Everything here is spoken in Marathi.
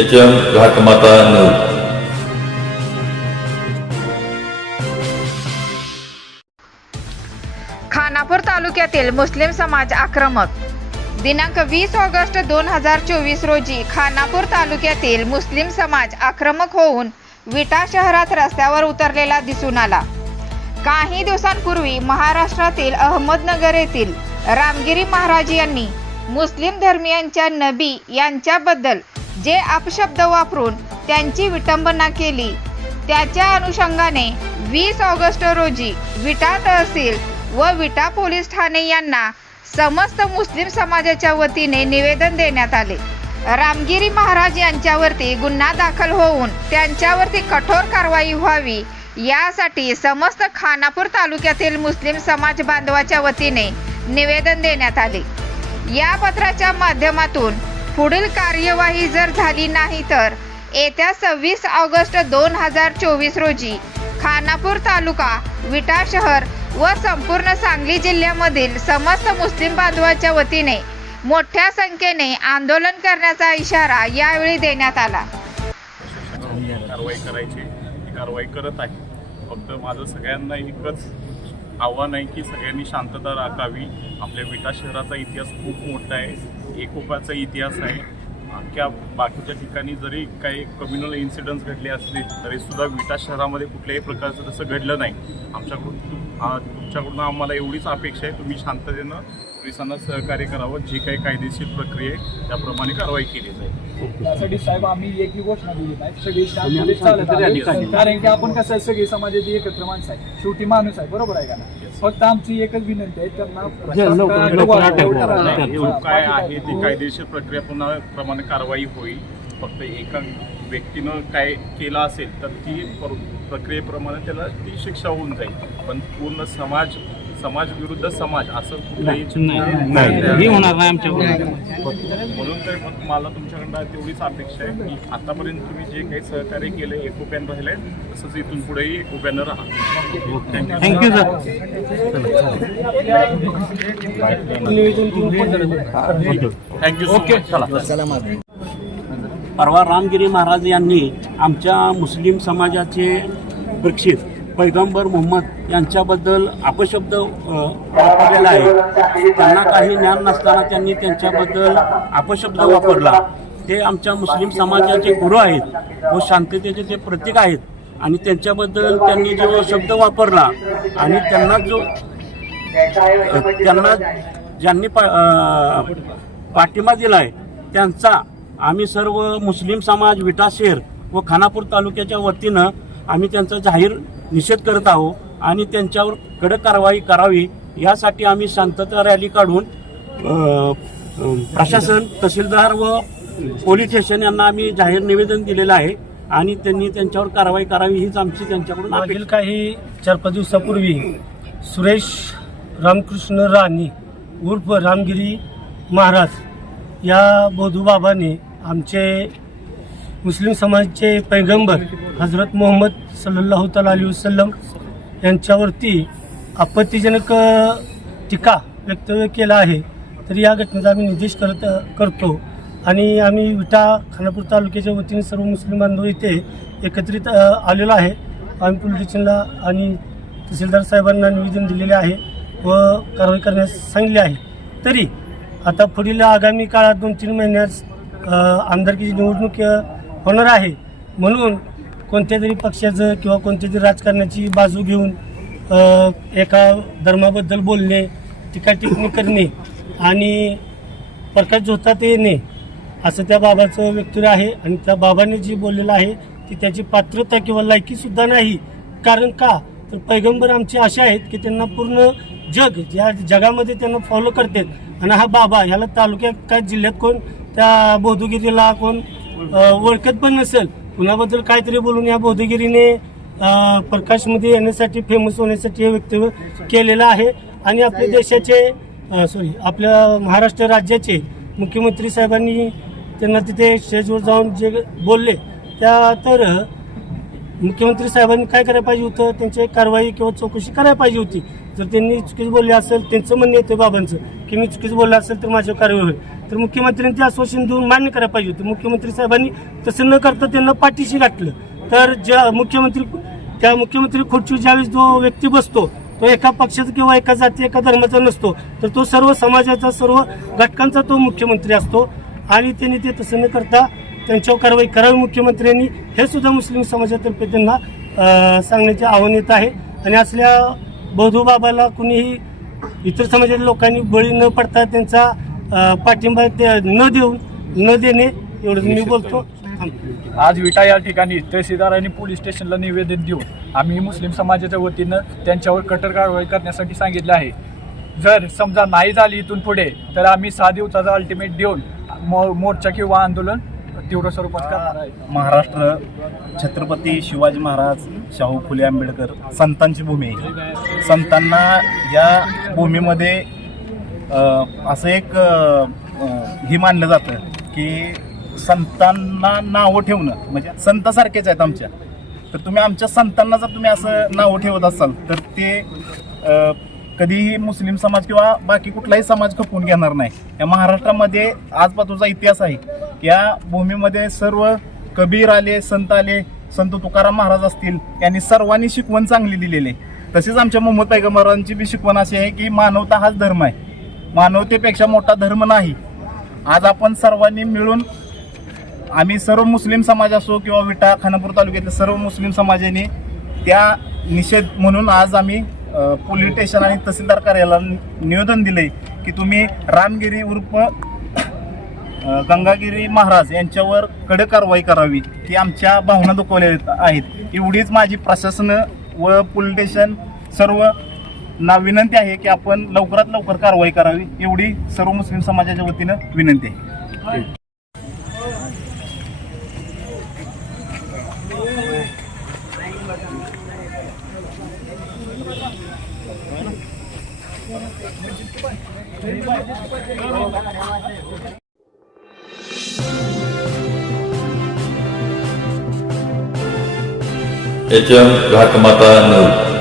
H M Ghatmata news Khanapur तालुक्यातील मुस्लिम समाज आक्रमक. दिनांक वीस ऑगस्ट दोन हजार चोवीस रोजी खानापूर तालुक्यातील मुस्लिम समाज आक्रमक होऊन विटा शहरात रस्त्यावर उतरलेला दिसून आला. काही दिवसांपूर्वी महाराष्ट्रातील अहमदनगर येथील रामगिरी महाराज यांनी मुस्लिम धर्मियांच्या नबी यांच्याबद्दल जे अपशब्द वापरून त्यांची विटंबना केली. त्याच्या अनुषंगाने वीस ऑगस्ट रोजी विटा तहसील व विटा पोलीस ठाणे यांना समस्त मुस्लिम समाजाच्या वतीने निवेदन देण्यात आले. रामगिरी महाराज यांच्यावरती गुन्हा दाखल होऊन त्यांच्यावरती कठोर कारवाई व्हावी यासाठी समस्त खानापूर तालुक्यातील मुस्लिम समाज बांधवाच्या वतीने निवेदन देण्यात आले. या पत्राच्या माध्यमातून पुढील कार्यवाही जर झाली नाही तर येत्या सव्वीस ऑगस्ट दोन हजार चोवीस रोजी खानापूर तालुका विटा शहर व संपूर्ण सांगली जिल्ह्यामधील समस्त मुस्लिम बांधवाच्या वतीने मोठ्या संख्येने आंदोलन करण्याचा इशारा यावेळी देण्यात आला. कारवाई करायची कारवाई करत आहे. फक्त माझं सगळ्यांना एकच आव्हान आहे की सगळ्यांनी शांतता राखावी. आपल्या विटा शहराचा इतिहास खूप मोठा आहे. एकोपाचा इतिहास आहे. अख्ख्या बाकीच्या ठिकाणी जरी काही कम्युनल इन्सिडन्स घडले असले तरीसुद्धा विटा शहरामध्ये कुठल्याही प्रकारचं तसं घडलं नाही. आमच्याकडून तुमच्याकडून आम्हाला एवढीच अपेक्षा आहे. तुम्ही शांततेनं पोलिसांना सहकार्य करावं. जी काही कायदेशीर प्रक्रिया आहे त्याप्रमाणे कारवाई केली जाईल. त्यासाठी साहेब आम्ही एक ही घोषणा दिली नाही सगळी शांततेत चालत आली. कारण की आपण कसं आहे सगळी समाजाची एकत्र माणसं आहे शेवटी माणूस आहे बरोबर आहे का ना फक्त आमची एकच विनंती आहे त्यांना काय आहे ती कायदेशीर प्रक्रिया पुन्हा प्रमाणे कारवाई होईल. फक्त एका व्यक्तीनं काय केलं असेल तर ती पर- प्रक्रियेप्रमाणे त्याला ती शिक्षा होऊन जाईल. पण पूर्ण समाज समाज विरुद्ध समाज असं कुठलंही हे होणार नाही आमच्याकडून म्हणून तर मग मला तुमच्याकडनं तेवढीच अपेक्षा आहे की आतापर्यंत तुम्ही जे काही सहकार्य केलं एकोप्यानं राहिलंय तसंच इथून पुढेही एकोप्यानं राहा. थँक्यू सर थँक्यू मच परवा रामगिरी महाराज यांनी आमच्या मुस्लिम समाजाचे परीक्षित पैगंबर मोहम्मद यांच्याबद्दल अपशब्द वापरलेला आहे. त्यांना काही ज्ञान नसताना त्यांनी त्यांच्याबद्दल अपशब्द वापरला. ते आमच्या मुस्लिम समाजाचे गुरु आहेत. व शांततेचे ते प्रतीक आहेत. आणि त्यांच्याबद्दल त्यांनी जो शब्द वापरला आणि त्यांना जो त्यांना ज्यांनी पा पाठिंबा पाठिंबा दिलाय त्यांचा आम्ही सर्व मुस्लिम समाज विटा शेर व खानापूर तालुक्याच्या वतीनं आम्ही त्यांचा जाहीर निषेध करत आहोत आणि त्यांच्यावर कडक कारवाई करावी यासाठी आम्ही शांतता रॅली काढून प्रशासन तहसीलदार व पोलीस स्टेशन यांना आम्ही जाहीर निवेदन दिलेलं आहे आणि त्यांनी त्यांच्यावर कारवाई करावी हीच आमची त्यांच्याकडून मागील काही चार पाच दिवसापूर्वी सुरेश रामकृष्ण राणी उर्फ रामगिरी महाराज या बोधूबाबाने आमचे मुस्लिम समाजचे पैगंबर हजरत मोहम्मद सल्लल्लाहु ताला अली वसलम यांच्यावरती आपत्तीजनक टीका वक्तव्य केला आहे. तर या घटनेचा आम्ही निर्देश करत करतो. आणि आम्ही विटा खानापूर तालुक्याच्या वतीने सर्व मुस्लिम बांधव इथे एकत्रित आलेलो आहे. आम्ही पोलीस स्टेशनला आणि तहसीलदार साहेबांना निवेदन दिलेले आहे व कारवाई करण्यास सांगितले आहे. तरी आता पुढील आगामी काळात दोन तीन महिन्यात आमदारकीची निवडणूक होणार आहे. म्हणून कोणत्या तरी पक्षाचं किंवा कोणत्या तरी राजकारणाची बाजू घेऊन एका धर्माबद्दल बोलणे टीका टिप्पणी करणे आणि प्रकाश झोतात येणे असं त्या बाबाचं वक्तव्य आहे. आणि त्या बाबाने जी बोललेलं आहे ती त्याची पात्रता किंवा लायकीसुद्धा नाही. कारण का? तर पैगंबर आमचे असे आहेत की त्यांना पूर्ण जग ज्या जगामध्ये त्यांना फॉलो करतात. आणि हा बाबा ह्याला तालुक्यात काय जिल्ह्यात कोण? त्या बोधगिरीला कोण ओळखत पण नसेल. कुणाबद्दल काहीतरी बोलून या बौद्धगिरीने प्रकाशमध्ये येण्यासाठी फेमस होण्यासाठी हे वक्तव्य केलेलं आहे. आणि आपल्या देशाचे सॉरी आपल्या महाराष्ट्र राज्याचे मुख्यमंत्री साहेबांनी त्यांना तिथे स्टेजवर जाऊन जे बोलले. त्या तर मुख्यमंत्री साहेबांनी काय करायला पाहिजे होतं? त्यांची कारवाई किंवा चौकशी करायला पाहिजे होती. जर त्यांनी चुकीचं बोलले असेल त्यांचं म्हणणं येतं बाबांचं. की मी चुकीचं बोललं असेल तर माझ्यावर कारवाई होईल. तर मुख्यमंत्र्यांनी ते आश्वासन देऊन मान्य करायला पाहिजे होतं. मुख्यमंत्री साहेबांनी तसं न करता त्यांना पाठीशी गाठलं तर ज्या मुख्यमंत्री त्या मुख्यमंत्री खुर्ची ज्यावेळेस जो व्यक्ती बसतो तो एका पक्षाचा किंवा एका जाती एका धर्माचा नसतो. तर तो सर्व समाजाचा सर्व घटकांचा तो मुख्यमंत्री असतो. आणि त्यांनी ते तसं न करता त्यांच्यावर कारवाई करावी. मुख्यमंत्र्यांनी हे सुद्धा मुस्लिम समाजातर्फे त्यांना सांगण्याचे आव्हान येत आहे. आणि असल्या बौद्धू बाबाला कुणीही इतर समाजातील लोकांनी बळी न पडता त्यांचा पाठिंबा न देऊन न देणे एवढं मी बोलतो. आज विटा या ठिकाणी तहसीलदार आणि पोलीस स्टेशनला निवेदन देऊन आम्ही मुस्लिम समाजाच्या वतीनं त्यांच्यावर कठोर कारवाई करण्यासाठी सांगितलं आहे. जर समजा नाही झाली इथून पुढे तर आम्ही सहा दिवसाचा अल्टिमेट देऊन मो मोर्चा किंवा आंदोलन तीव्र स्वरूपात करणार आहे? महाराष्ट्र छत्रपती शिवाजी महाराज शाहू फुले आंबेडकर संतांची भूमी आहे. संतांना या भूमीमध्ये असं एक हे मानलं जातं की संतांना नावं ठेवणं म्हणजे संतासारखेच आहेत आमच्या. तर तुम्ही आमच्या संतांना जर तुम्ही असं नावं ठेवत असाल तर ते कधीही मुस्लिम समाज किंवा बाकी कुठलाही समाज खपवून घेणार नाही. या महाराष्ट्रामध्ये आजपासूनचा इतिहास आहे. या भूमीमध्ये सर्व कबीर आले संत आले संत तुकाराम महाराज असतील यांनी सर्वांनी शिकवण चांगली दिलेली आहे. तसेच आमच्या मोहम्मद पैगंबरांची बी शिकवण अशी आहे की मानवता हाच धर्म आहे. मानवतेपेक्षा मोठा धर्म नाही. आज आपण सर्वांनी मिळून आम्ही सर्व मुस्लिम समाज असो किंवा विटा खानापूर तालुक्यातले सर्व मुस्लिम समाजाने त्या निषेध म्हणून आज आम्ही पोलीस स्टेशन आणि तहसीलदार कार्यालयाला निवेदन दिले की तुम्ही रामगिरी उर्फ गंगागिरी महाराज यांच्यावर कडक कारवाई करावी ही आमच्या भावना दुखवल्या आहेत. एवढीच माझी प्रशासन व पोलीस स्टेशन सर्व ना विनंती आहे की आपण लवकरात लवकर कारवाई करावी एवढी सर्व मुस्लिम समाजाच्या वतीनं विनंती आहे. याच्यावर घाटमाता नऊ